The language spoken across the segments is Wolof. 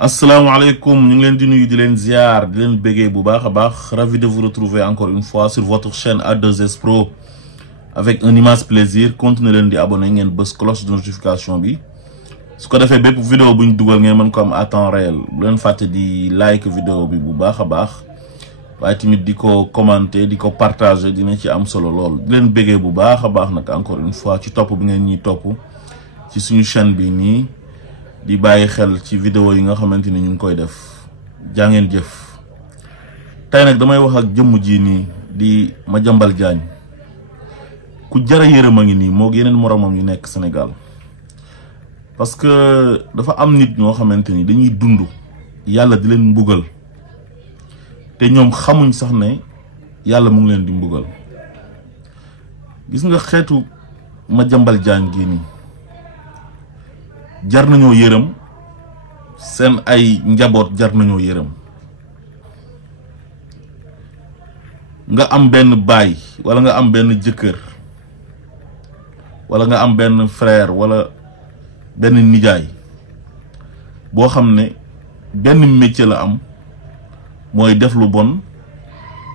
Asalaamaaleykum, ñu ngi leen di nuyu di leen ziar di leen béggee bu baax a baax. Ravi de vous retrouver encore une fois sur votre chaîne A2S Pro avec un immense plaisir. Continuez leen di abonné ngeen bës cloche de notification bi su ko defee bépp vidéo bu ñu dugal ngeen mën ko am à temps réel. Bu leen fàtte di like vidéo bi bu baax a baax waaye tamit di ko commenter di ko partager dina ci am solo lool. Di leen béggee bu baax a baax nag encore une fois ci topp bi ngeen ñuy topp ci suñu chaîne bi nii. di bàyyi xel ci vidéo yi nga xamante ni ñu ngi koy def jàngeen jëf tey nag damay wax ak jëmm ji nii di Madiambal Diagne ku jara yërëm a ngi nii moo yeneen moromam yu nekk Sénégal parce que dafa am nit ñoo xamante ni dañuy dund yàlla di leen mbugal te ñoom xamuñ sax ne yàlla mu ngi leen di mbugal gis nga xeetu Madiambal Diagne gi nii jar nañoo yërëm seen ay njaboot jar nañoo yërëm nga am benn baay wala nga am benn jëkkër wala nga am benn frère wala benn nijaay boo xam ne benn métier la am mooy def lu bon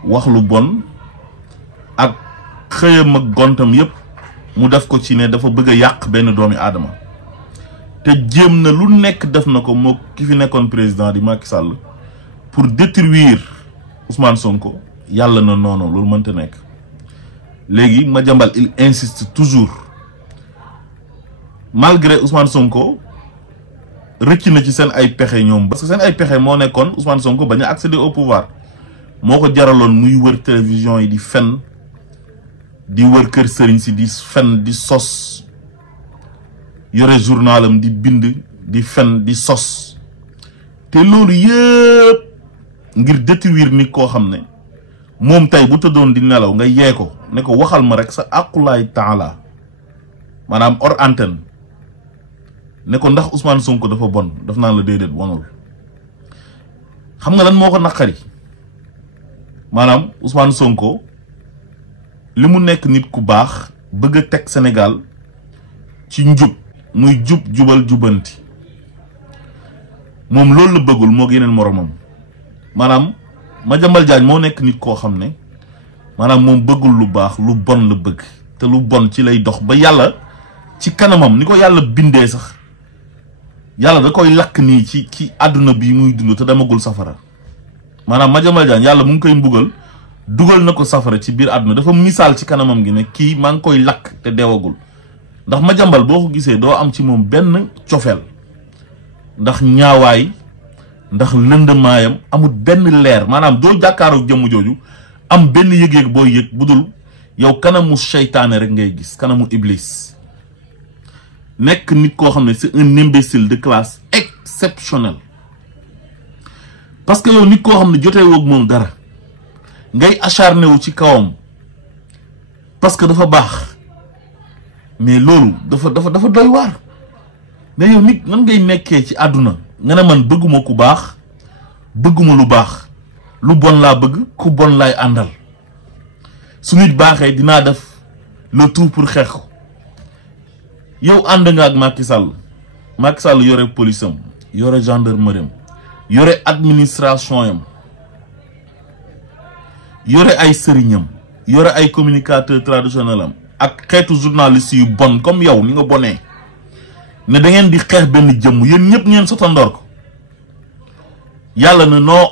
wax lu bon ak xëyam ak gontam yépp mu def ko ci ne dafa bëgg a yàq benn doomi aadama te jéem na lu nekk def na ko moo ki fi nekkoon président di Macky Sall pour détruire Ousmane Sonko yàlla na noonu loolu mënta nekk léegi Madiambal il insiste toujours malgré Ousmane Sonko rëcc na ci seen ay pexe ñoom parce que seen ay pexe moo nekkoon Ousmane Sonko bañ a accéder au pouvoir moo ko jaraloon muy wër télévision yi di fen di wër kër sëriñ si di fen di sos yore journalam di bind di fen di sos te loolu yëpp ngir détruire nit koo xam ne moom tey bu tëddoon di nelaw nga yee ko ne ko waxal ma rek sa aqulaay taala maanaam hors antenne ne ko ndax Ousmane Sonko dafa bon daf naan la déedéet bonul xam nga lan moo ko naqari maanaam Ousmane Sonko li mu nekk nit ku baax bëgg a teg Sénégal ci njub muy jubal jubanti moom loolu la bëggul moo yeneen moromam maanaam Madiambal Diagne moo nekk nit koo xam ne maanaam moom bëggul lu baax lu bon la bëgg te lu bon ci lay dox ba yàlla ci kanamam ni ko yàlla bindee sax yàlla da koy lakk nii ci àdduna bi muy dund te demagul safara maanaam Madiambal Diagne yàlla mu ngi koy mbugal dugal na ko safara ci biir àdduna dafa misaal ci kanamam gi ne kii maa ngi koy lakk te deewagul ndax Madiambal boo ko gisee doo am ci moom benn cofeel ndax ñaawaay ndax lëndëmaayam amul benn leer maanaam doo jàkkaarook jëmm jooju am benn yëg-yëg booy yëg bu dul yow kanamu seytaane rek ngay gis kanamu iblis nekk nit koo xam ne c'est un imbécile de classe exceptionnelle parce que yow nit koo xam ne jotee woog moom dara ngay acharné wu ci kawam parce que dafa baax mais loolu dafa doy waar mais yow nit nan ngay nekkee ci àdduna nga ne man bëgguma ku baax bëgguma lu baax lu bon laa bëgg ku bon laay àndal su nit baaxee dinaa def le tout pour xeex ko yow ànd nga ak Macky Sall yore police am yore gendarmerie am yore administration yam yore ay sëriñam yore ay communicateur traditionnel am ak xeetu journaliste yu bon comme yow ni nga bonee ne da ngeen di xeex benn jëmm yéen ñëpp ngeen sotandoor ko yàlla na noo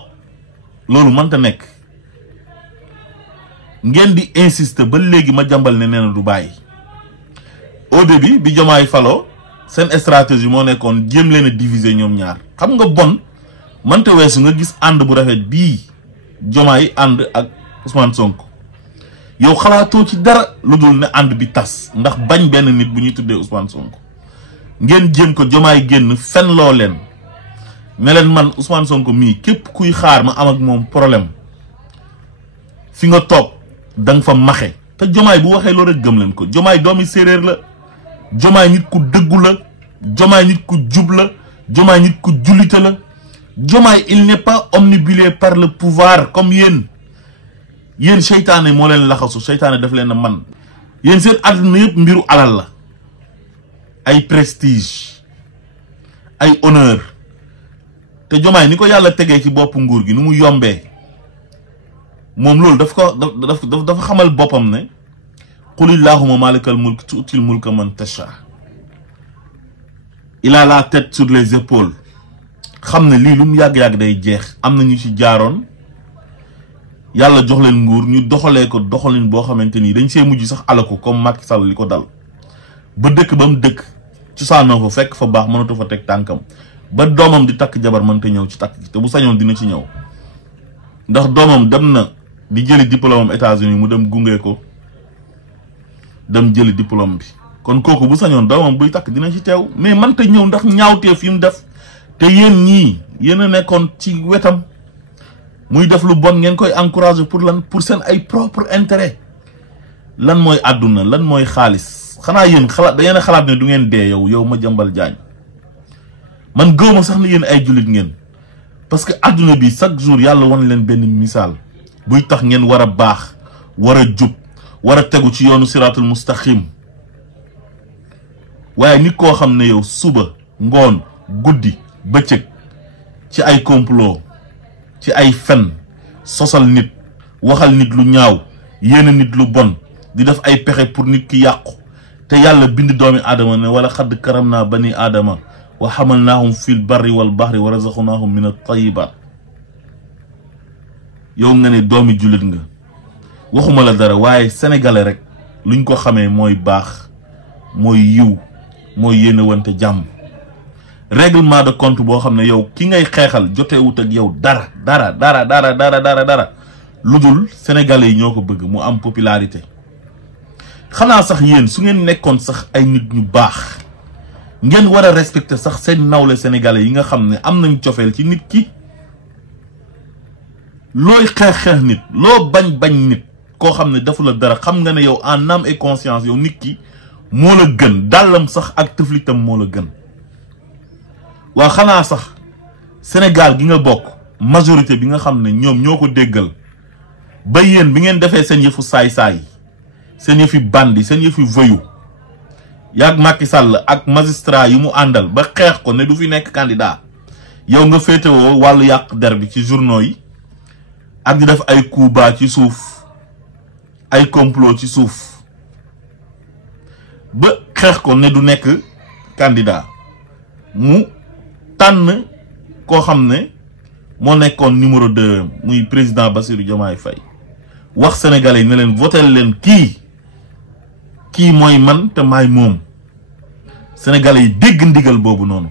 loolu mënta nekk ngeen di insister ba léegi Madiambal ne nee na du bàyyi au début bi Diomaye faloo seen stratégie moo nekkoon jéem leen a diviser ñoom ñaar xam nga bon mënta weesu nga gis ànd bu rafet bii Diomaye ànd ak Ousmane Sonko yow xalaatoo ci dara lu dul ne ànd bi tas ndax bañ benn nit bu ñuy tuddee Ousmane Sonko ngeen jéem ko Diomaye génn fen loo leen ne leen man Ousmane Sonko mii képp kuy xaar ma am ak moom problème fi nga toog da nga fa maxe te Diomaye bu waxee loolu rek gëm leen ko Diomaye doomi séeréer la Diomaye nit ku dëggu la Diomaye nit ku jub la Diomaye nit ku jullite la Diomaye il n'est pas omnibulé par le pouvoir comme yéen seytaane moo leen laxasu seytaane daf leen a man yéen seen àdduna yëpp mbiru alal la ay prestige ay honneur te Diomaye ni ko yàlla tegee ci bopp nguur gi nu mu yombee moom loolu dafa xamal boppam ne qulillahumma malikal mulk tu'til mulka man tasha. Il a la tête sur les épaules xam ne lii lu mu yàgg-yàgg day jeex. am na ñu ci jaaroon yàlla jox leen nguur ñu doxalee ko doxalin boo xamante ni dañ see mujj sax ala ko comme Macky Sall li ko dal ba dëkk ba mu dëkk cosaanoo fa fekk fa baax mënatu fa teg tànkam ba doomam di takk jabar mënta ñëw ci takk te bu sañoon dina ci ñëw ndax doomam dem na di jëli diplôme am États-Unis mu dem gunge ko dem jëli diplôme bi kon kooku bu sañoon doomam buy takk dina ci teew mais mënta ñëw ndax ñaawteef yi mu def te yéen ñii yéen a nekkoon ci wetam muy def lu bon ngeen koy encourager pour lan pour seen ay propre intérêt. lan mooy àdduna lan mooy xaalis xanaa yéen xalaat da ngeen a xalaat ne du ngeen dee yow Madiambal Diagne man gëwma sax ne yéen ay jullit ngeen parce que àdduna bi chaque jour yàlla wan leen benn misaal buy tax ngeen war a baax war a jub war a tegu ci yoonu siraatul mustaqim waaye nit koo xam ne yow suba ngoon guddi bëccëg ci ay complot ci ay fen sosal nit waxal nit lu ñaaw yéene nit lu bon di def ay pexe pour nit ki yàqu te yàlla bind doomi aadama ne wala xadd karam naa bani aadama wa xamalnaahum fil barri wal bahri wa razaqnaahum min at-tayyibaat yow nga ne doomi jullit nga waxuma la dara waaye sénégalais rek luñ ko xamee mooy baax mooy yiw mooy yéene wante jàmm règlement de compte boo xam ne yow ki ngay xeexal jotewut ak yow dara lu dul sénégalais yi ñoo ko bëgg mu am popularité. xanaa sax yéen su ngeen nekkoon sax ay nit ñu baax ngeen war a respecter sax seen nawle sénégalais yi nga xam ne am nañ cofeel ci nit ki looy xeex nit loo bañ nit koo xam ne defu la dara xam nga ne yow en âme et conscience yow nit ki moo la gën dàllam sax ak tëflitam moo la gën. waa xanaa sax Sénégal gi nga bokk majorité bi nga xam ne ñoom ñoo ko déggal ba yéen bi ngeen defee seen yëfu saay-saay seen yëfi bandi seen yëfi voyou yaag Macky Sall ak magistrat yi mu àndal ba xeex ko ne du fi nekk candidat yow nga féetewoo wàllu yàq der bi ci journaux yi ak di def ay coup bas ci suuf ay complot ci suuf ba xeex ko ne du nekk candidat mu tànn koo xam ne moo nekkoon numéro 2 muy président Bassirou Diomaye Faye wax sénégalais yi ne leen votel leen kii mooy man te maay moom sénégalais yi dégg ndigal boobu noonu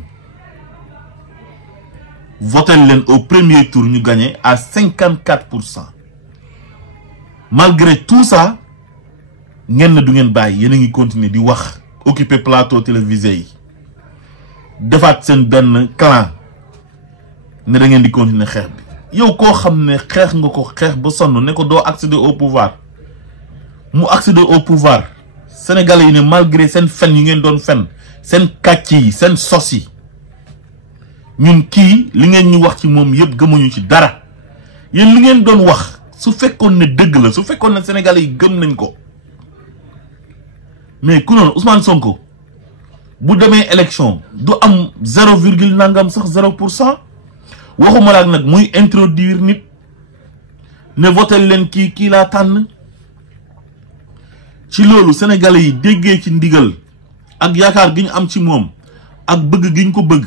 votel leen au premier tour ñu gagné à 54%. malgré tout ça ngeen ne du ngeen bàyyi yéen a ngi continuer di wax occuper plateau télévisé yi defaat seen benn clan ne da ngeen di continuer xeex bi yow koo xam ne xeex nga ko xeex ba sonn ne ko doo accéder au pouvoir mu accéder au pouvoir sénégalais yi ne malgré seen fen yi ngeen doon fen seen kàcc yi seen sos yi ñun kii li ngeen ñu wax ci moom yëpp gëmuñu ci dara yéen li ngeen doon wax su fekkoon ne dëgg la su fekkoon ne sénégalais yi gëm nañ ko mais ku noonu Ousmane Sonko bu demee élection du am 0, nangam sax 0%. waxuma laak nag muy introduire nit ne votel leen kii laa tànn ci loolu sénégalais yi déggee ci ndigal ak yaakaar gi ñu am ci moom ak bëgg gi ñu ko bëgg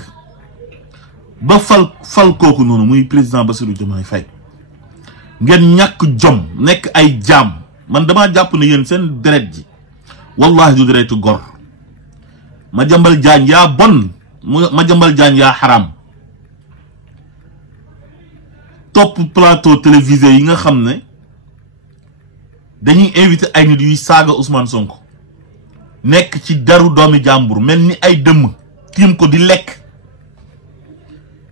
ba fal kooku noonu muy président Bassirou Diomaye Faye ngeen ñàkk jom nekk ay jaam man damaa jàpp ne yéen seen deret ji wallahi du deretu gor Madiambal Diagne yaa bon Madiambal Diagne yaa xaram topp plateau télévisé yi nga xam ne dañuy invité ay nit yuy saaga Ousmane Sonko nekk ci daru doomi jàmbur mel ni ay dëmm tiim ko di lekk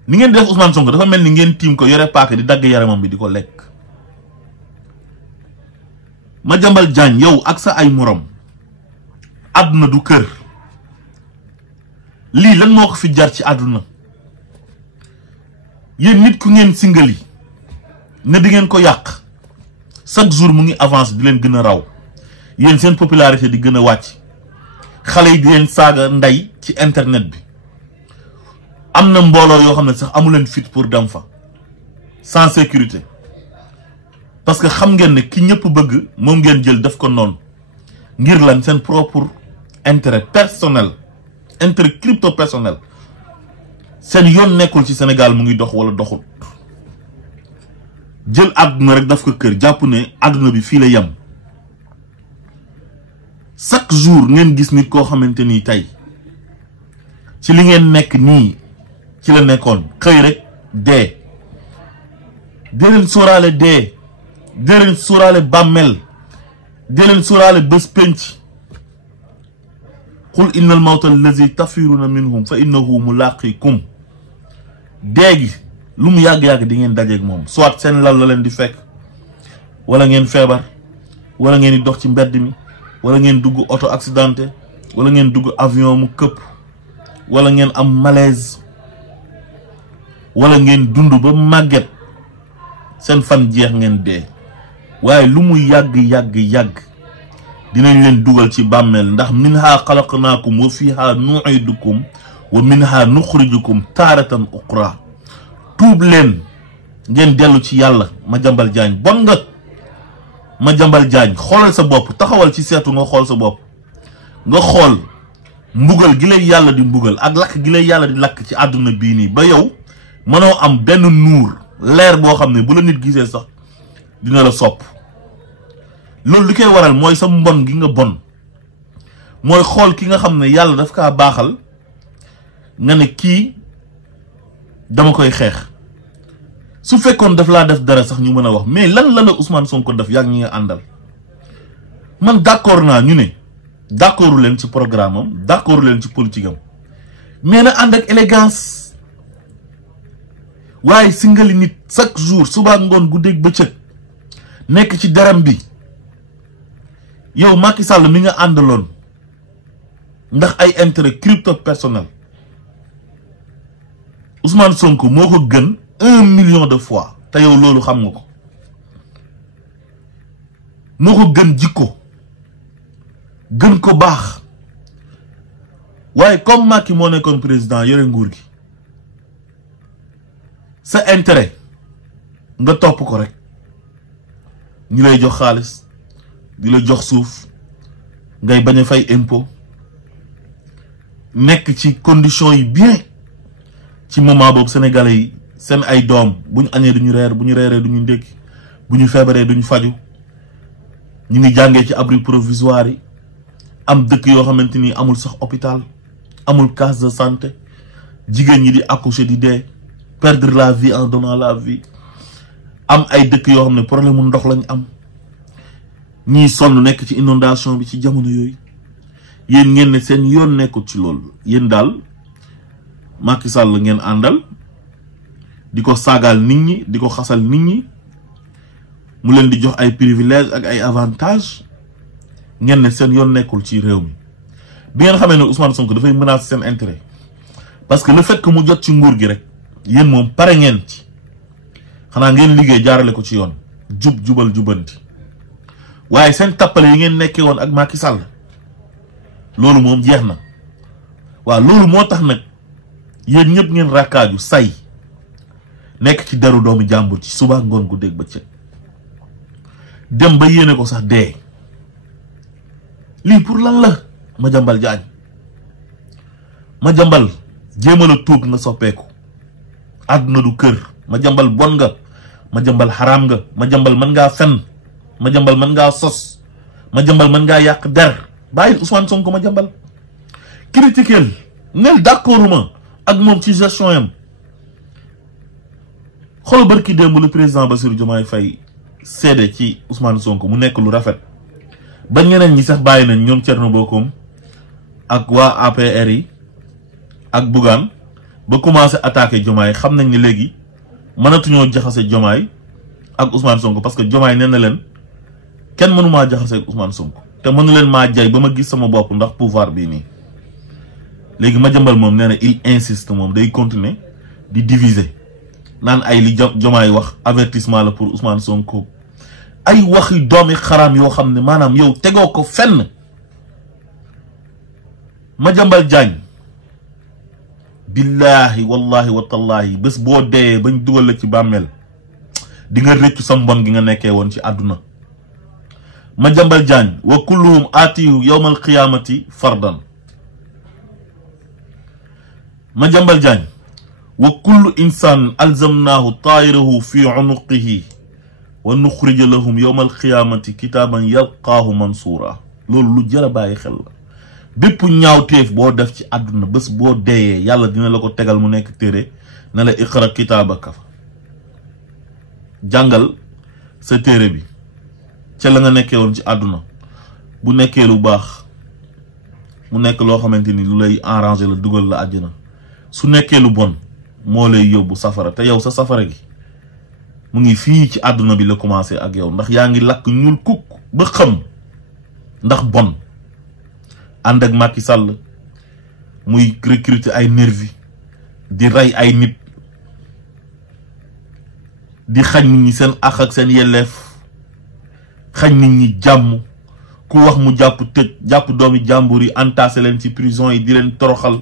ni ngeen def Ousmane Sonko dafa mel ni ngeen tiim ko yore paaka di dagg yaramam bi di ko lekk. Madiambal Diagne yow ak sa ay morom àdduna du kër lii lan moo ko fi jar ci àdduna yéen nit ku ngeen singali ne di ngeen ko yàq chaque jour mu ngi avance di leen gën a raw yéen seen popularité di gën a wàcc xale yi di leen saaga ndey ci internet bi am na mbooloo yoo xam ne sax amu leen fit pour dem fa sans sécurité parce que xam ngeen ne ki ñëpp bëgg moom ngeen jël def ko noonu ngir lan seen propre intérêt personnel intérêt crypto personnel seen yoon nekkul ci Sénégal mu ngi dox wala doxul jël àdduna rek daf ko kër jàpp ne àdduna bi fii la yem chaque jour ngeen gis nit koo xamante ni tey ci li ngeen nekk nii ci la nekkoon xëy rek dee leen sóoraale dee leen sóoraale bàmmeel leen sóoraale bés penc qul inna al mawta allazi tafiruna minhum fa innahu mulaqikum dee gi lu mu yàgg-yàgg di ngeen dajeeg moom soit seen lal la leen di fekk wala ngeen feebar wala ngeen di dox ci mbedd mi wala ngeen dugg auto accidenté wala ngeen dugg avion mu këpp wala ngeen am malaise wala ngeen dund ba màgget seen fan jeex ngeen dee waaye lu mu yàgg dinañ leen dugal ci bàmmeel ndax minha xalaqnaakum wa fiha nu'idukum wa minha nuxrijukum taaratan uxra tuub leen ngeen dellu ci yàlla Madiambal Diagne bon nga Madiambal Diagne xoolal sa bopp taxawal ci seetu nga xool sa bopp nga xool mbugal gi lay yàlla di mbugal ak lakk gi lay yàlla di lakk ci àdduna bii nii ba yow mënoo am benn nuur leer boo xam ne bu la nit gisee sax dina la sopp loolu li koy waral mooy sa mbon gi nga bon mooy xool ki nga xam ne yàlla daf kaa baaxal nga ne kii dama koy xeex su fekkoon daf laa def dara sax ñu mën a wax mais lan la Ousmane Sonko def yaa ngi ñi nga àndal man d'accord naa ñu ne d'accordu leen ci programme am d'accordu leen ci politique am mais na ànd ak élégance waaye singali nit chaque jour suba ngoon guddeeg bëccëg nekk ci daram bi yow Macky Sall mi nga àndaloon ndax ay intérêt crypto personnel Ousmane Sonko moo ko gën 1 million de fois te yow loolu xam nga ko moo ko gën jikko gën ko baax waaye comme Macky moo nekkoon président yore nguur gi sa intérêt nga topp ko rek ñu lay jox xaalis di la jox suuf ngay bañ a fay impôt nekk ci condition yi bien ci moment boobu sénégalais yi seen ay doom bu ñu añee duñu reer bu ñu reeree duñu ndékki bu ñu feebaree duñu faju ñu ngi jàngee ci abri provisoire yi am dëkk yoo xamante ni amul sax hôpital amul case de santé jigéen ñi di accoucher di dee perdre la vie en donnant la vie am ay dëkk yoo xam ne problème mu ndox lañ am ñii sonn nekk ci inondation bi ci jamono yooyu yéen ngeen ne seen yoon nekkul ci loolu yéen daal Macky Sall ngeen àndal di ko saagaal nit ñi di ko xasal nit ñi mu leen di jox ay privilèges ak ay avantages ngeen ne seen yoon nekkul ci réew mi bi ngeen xamee ne Ousmane Sonko dafay menacer seen intérêt parce que le fait que mu jot ci nguur gi rek yéen moom pare ngeen ci xanaa ngeen liggéey jaarale ko ci yoon jubal jubanti waaye seen tappale yi ngeen nekkee woon ak Macky Sall loolu moom jeex na waaw loolu moo tax nag yéen ñëpp ngeen rakkaaju say nekk ci deru doomu jàmbur ci suba ngoon gu dégg ba cëg dem ba yéene ko sax dee lii pour lan la Madiambal Diagne Madiambal jéemal a tuub nga soppeeku àdduna du kër Madiambal bon nga Madiambal xaraam nga Madiambal mën ngaa fen Madiambal mën ngaa sos Madiambal mën ngaa yàq der bàyyil Ousmane Sonko Madiambal critiquer nel d'accorduma ak moom ci gestion yam xool barki démb le président Bassirou Diomaye Faye seede ci Ousmane Sonko mu nekk lu rafet ba ñeneen ñi sax bàyyi nañ ñoom Thierno Bocoum ak waa APR yi ak Bougane ba commencé attaquer Diomaye xam nañ ne léegi mënatuñoo jaxase Diomaye ak Ousmane Sonko parce que Diomaye nee na leen kenn mënumaa jaxase ak Ousmane Sonko te mënu leen maa jay ba ma gis sama bopp ndax pouvoir bii nii léegi Madiambal moom nee na il insiste moom day continuer di diviser naan ay li Diomaye wax avertissement la pour Ousmane Sonko ay waxi doomi xaraam yoo xam ne maanaam yow tegoo ko fenn Madiambal Diagne billahi wallahi wa tallahi bés boo dee bañ dugal la ci bàmmeel di nga rëccu sa mbon gi nga nekkee woon ci àdduna. Madiambal Diagne wa kulluhum aatihu yawmal qiyaamati fardan. Madiambal Diagne wa kullu insaan alzamnaahu taayirahu fi unuqihi wa nuxrija lahum yawmal qiyaamati kitaaban yalqaahu mansuura. loolu lu jar a bàyyi xel la. bépp ñaawteef boo def ci àdduna bés boo deeyee yàlla dina la ko tegal mu nekk téere na la iqra kitaabaka jàngal sa téere bi ca la nga nekkee woon ci àdduna. bu nekkee lu baax mu nekk loo xamante ni lu lay arranger la dugal la àjjana. su nekkee lu bon moo lay yóbbu safara te yow sa safara gi mu ngi fii ci àdduna bi la commencé ak yow ndax yaa ngi lakk ñuul kukk ba xam ndax bon. ànd ak Macky Sall muy recruter ay nervi di rey ay nit di xañ nit ñi seen àq ak seen yelleef xañ nit ñi jàmm ku wax mu jàpp tëj jàpp doomi jàmbur yi entassé leen ci prison yi di leen toroxal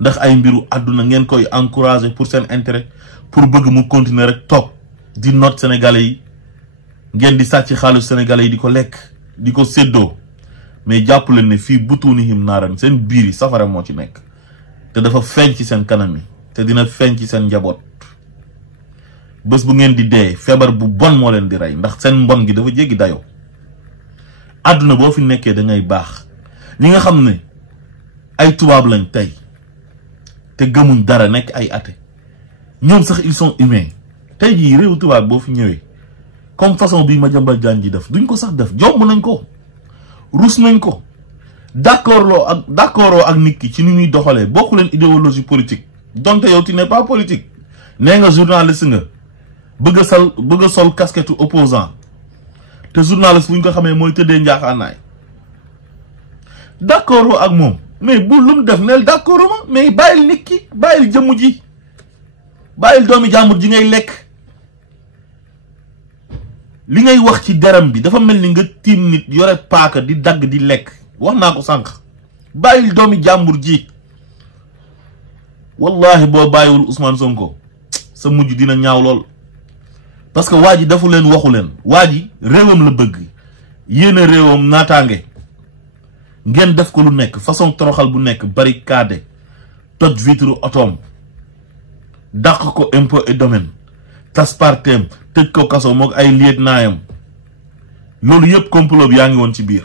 ndax ay mbiru àdduna ngeen koy encourager pour seen intérêt pour bëgg mu continuer rek toog di noot sénégalais yi ngeen di sàcc xaalis sénégalais yi di ko lekk di ko séddoo. mais jàpp leen ne fii butunihim naaran seen biir yi safara moo ci nekk te dafa feeñ ci seen kanam yi te dina feeñ ci seen njaboot. bés bu ngeen di dee feebar bu bon moo leen di rey ndax seen mbon gi dafa jéggi dayoo. àdduna boo fi nekkee da ngay baax ñi nga xam ne ay tubaab lañ tey te gëmuñ dara nekk ay athée ñoom sax ils sont humains. tey jii réew tubaab boo fi ñëwee comme façon bi Madiambal Diagne ji def duñ ko sax def jomb nañ ko. rus nañ ko d'accord ak nit ki ci ni muy doxalee bokku leen idéologie politique donte yow tu n'es pas politique nee nga journaliste nga bëgg a sol casquette opposant te journaliste bu ñu ko xamee mooy tëddee njaaxaanaay d'accord ak moom mais bu lu mu def neel d'accord ma mais bàyyil nit ki bàyyil jëmm ji bàyyil doomi jàmbur ji ngay lekk. li ngay wax ci deram bi dafa mel ni nga tiim nit yore paaka di dagg di lekk wax naa ko sànq bàyyil doomi jàmbur ji wallahi boo bàyyiwul Ousmane Sonko sa mujj dina ñaaw lool. parce que waa ji dafu leen waxu leen waa ji réewam la bëgg yéen a réewam naataange ngeen def ko lu nekk façon toroxal bu nekk barricade toj vitre otoom dàq ko impôt et domaine tas parteem tëj ko kaso moog ay liet naayam loolu yëpp complot bi yaa ngi woon ci biir.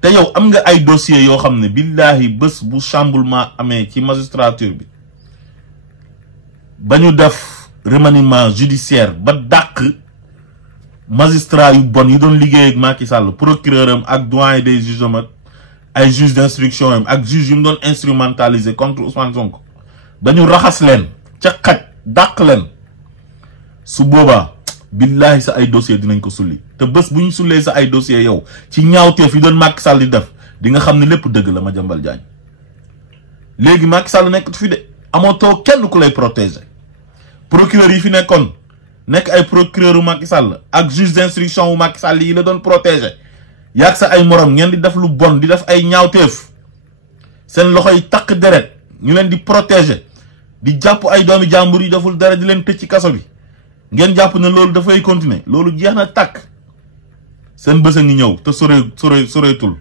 te yow am nga ay dossiers yoo xam ne billahi bés bu chamboulement amee ci magistrature bi ba ñu def remaniement judiciaire ba dàq magistrat yu bon yi doon liggéey ak Macky Sall procureur am ak doyen des juges am ak ay juge d'instruction am ak juge yu mu doon instrumentaliser contre Ousmane Sonko ba ñu raxas leen ca xaj dàq leen. su boobaa billahi sa ay dossier dinañ ko sulli te bés bu ñu sullee sa ay dossier yow ci ñaawteef yi doon Macky Sall di def di nga xam ne lépp dëgg la Madiambal Diagne. léegi Macky Sall nekkatu fi de amatoo kenn ku lay protéger procureur yi fi nekkoon nekk ay procureur u Macky Sall ak juge d'instruction wu Macky Sall yi la doon protéger yaag sa ay morom ngeen di def lu bon di def ay ñaawteef seen loxo yi takk deret ñu leen di protéger di jàpp ay doomi jàmbur yi deful dara di leen tëj ci kaso bi. ngeen jàpp ne loolu dafay continuer loolu jeex na tàkk seen bés a ngi ñëw te soreetul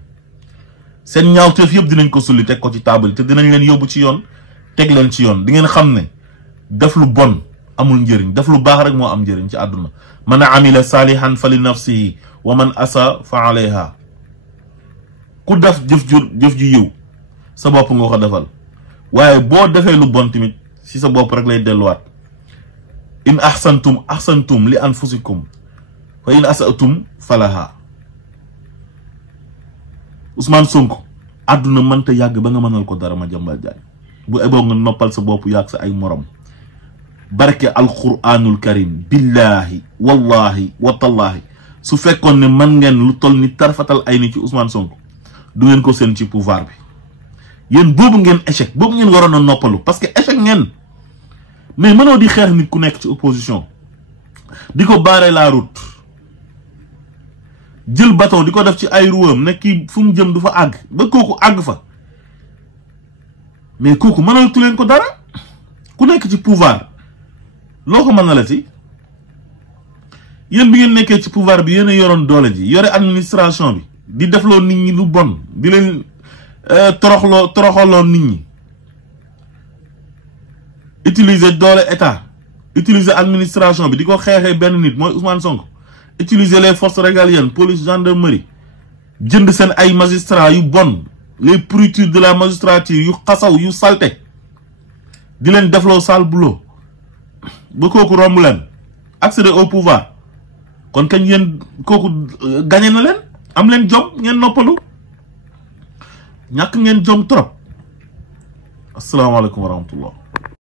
seen ñaawteef yëpp dinañ ko sulli teg ko ci taabal te dinañ leen yóbbu ci yoon teg leen ci yoon di ngeen xam ne def lu bon amul njëriñ def lu baax rek moo am njëriñ ci àdduna. man amila salihan fa li nafsihi wa man asa fa alayha. ku def jëf ju yiw sa bopp nga ko defal waaye boo defee lu bon tamit si sa bopp rek lay delluwaat. in ahsantum li anfusikum fa in asatum falaha. Ousmane Sonko àdduna mënta yàgg ba nga mënal ko dara Madiambal Diagne bu eboo nga noppal sa bopp yàgg sa ay morom barke alquranul karim billahi wallahi watallahi su fekkoon ne man ngeen lu toll ni tarfatal ay ni ci Ousmane Sonko du ngeen ko seen ci pouvoir bi. yéen boobu ngeen échec boobu ngeen waroon a noppalu parce que échec ngeen. mais mënoo di xeex nit ku nekk ci opposition di ko barrer la route jël bateau di ko def ci ay rouam ne kii fu mu jëm du fa àgg ba kooku àgg fa mais kooku mënalatu leen ko dara. ku nekk ci pouvoir loo ko mën na la ci yéen bi ngeen nekkee ci pouvoir bi yéen a yoroon doole ji yore administration bi di defloo nit ñi lu bon di leen toroxaloo nit ñi utiliser doole état utiliser administration bi di ko xeexee benn nit mooy Ousmane Sonko utiliser les forces régaliennes police gendarmerie jënd seen ay magistrats yu bon les pourritures de la magistrature yu xasaw yu salte di leen defloo sale boulot ba kooku romb leen accéder au pouvoir kon kañ yéen kooku gagné na leen am leen jom ngeen noppalu ñàkk ngeen jom trop asalaamaaleykum wa rahmatullah